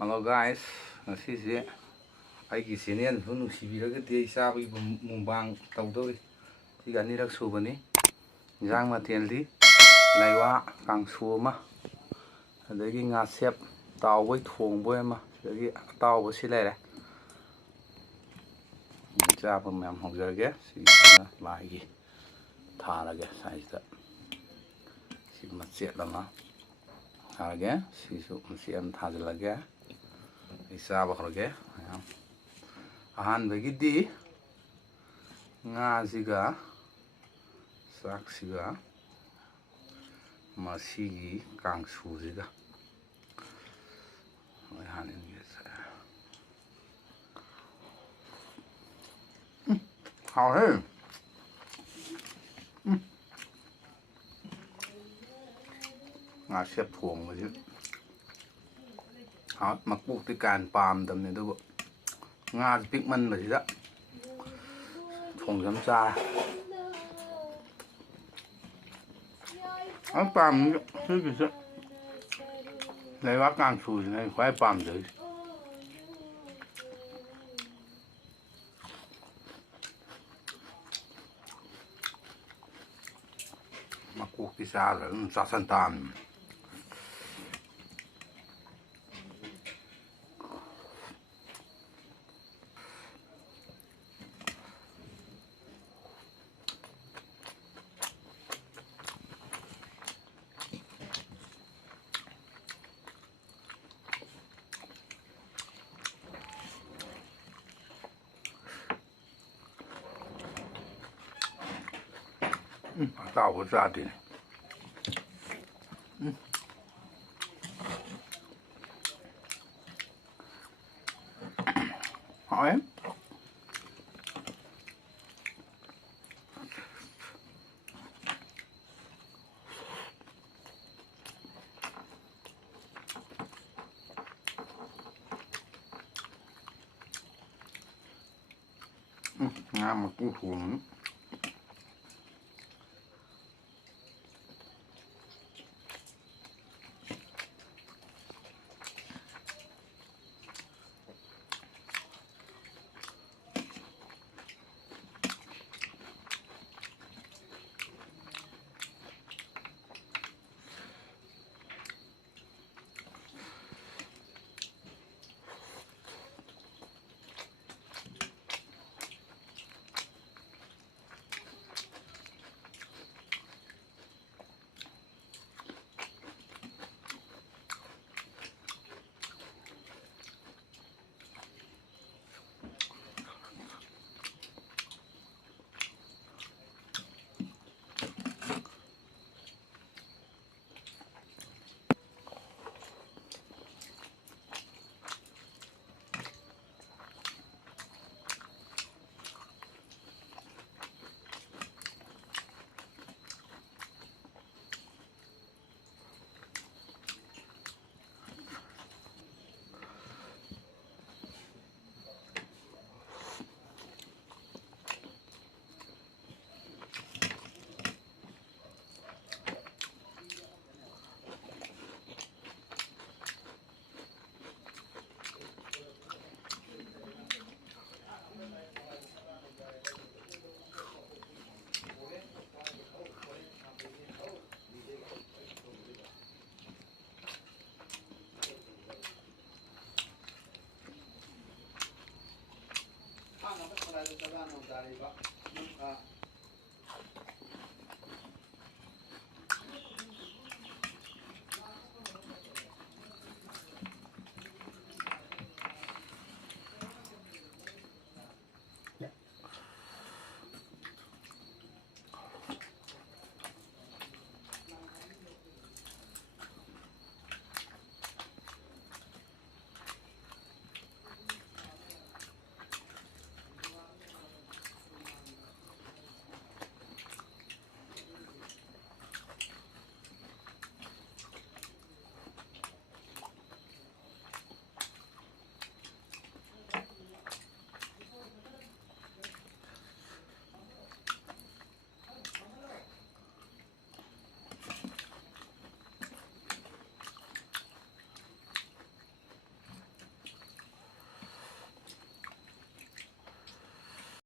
Hello guys, ngasꯤꯁꯦ ꯑꯩꯒꯤ ꯆꯦꯅꯦꯜꯁꯨ ꯅꯨꯡꯁꯤꯕꯤꯔꯒꯗꯤ ꯑꯩ ꯆꯥꯕꯒꯤ ꯃꯨꯛꯕꯥꯡ ꯇꯧꯗꯧꯔꯤ. ꯁꯤꯒ ꯑꯅꯤꯔꯛ ꯁꯨꯕꯅꯤ. ꯏꯟꯖꯥꯡ ꯃꯊꯦꯜꯗꯤ ꯂꯩꯋꯥ ꯀꯥꯡꯁꯨ ꯑꯃ, ꯑꯗꯒꯤ ꯉꯥꯁꯦꯞ ꯇꯥꯎꯕꯩ ꯊꯣꯡꯕꯣꯏ ꯑꯃ, ꯑꯗꯒꯤ ꯑꯇꯥꯎꯕꯁꯤ ꯂꯩꯔꯦ. ꯆꯥꯕ ꯃꯌꯥꯝ ꯍꯧꯖꯔꯒꯦ. ꯁꯤꯒꯤꯁꯤꯅ ꯂꯥꯏꯒꯤ ꯊꯥꯔꯒꯦ ꯁꯥꯏꯁꯤꯗ. ꯁꯤ ꯃꯆꯦꯠ ꯑꯃ ꯊꯥꯔꯒꯦ. ꯁꯤꯁꯨ ꯃꯆꯦꯠ ꯑꯃ ꯊꯥꯖꯤꯜꯂꯒꯦ. ꯑꯩ ꯆꯥꯕ ꯍꯧꯔꯒꯦ. ꯑꯍꯥꯟꯕꯒꯤꯗꯤ ꯉꯥꯁꯤꯒ ꯆꯥꯛꯁꯤꯒ ꯃꯁꯤꯒꯤ ꯀꯥꯡꯁꯨꯁꯤꯒ 하해. ꯉꯥꯁꯦꯞ ꯊꯣꯡꯕꯁꯤ ꯃꯀꯣꯛꯇꯤ ꯀꯥꯟ ꯄꯥꯝꯗꯕꯅꯤ, ꯑꯗꯨꯕꯨ ꯉꯥꯁꯤ ꯄꯤꯛꯃꯟꯕꯁꯤꯗ ꯊꯣꯡꯖꯝ ꯆꯥꯔꯦ. ꯑꯩ ꯄꯥꯝꯃꯤ ꯁꯤꯒꯤꯁꯦ ꯂꯩꯕꯥꯛ ꯀꯥꯡꯁꯨꯁꯤꯅ ꯑꯩ ꯈ꯭ꯋꯥꯏ ꯄꯥꯝꯖꯩꯁꯦ. ꯃꯀꯣꯛꯇꯤ ꯆꯥꯗ꯭ꯔ ꯑꯗꯨꯝ ꯆꯥꯁꯟ ꯇꯥꯕꯅꯤ. ꯑꯇꯥꯎꯕ ꯆꯥꯗꯦ. ꯍꯥꯎꯋꯦ. ꯉꯥ ꯃꯀꯨ ꯊꯣꯡꯉꯤ.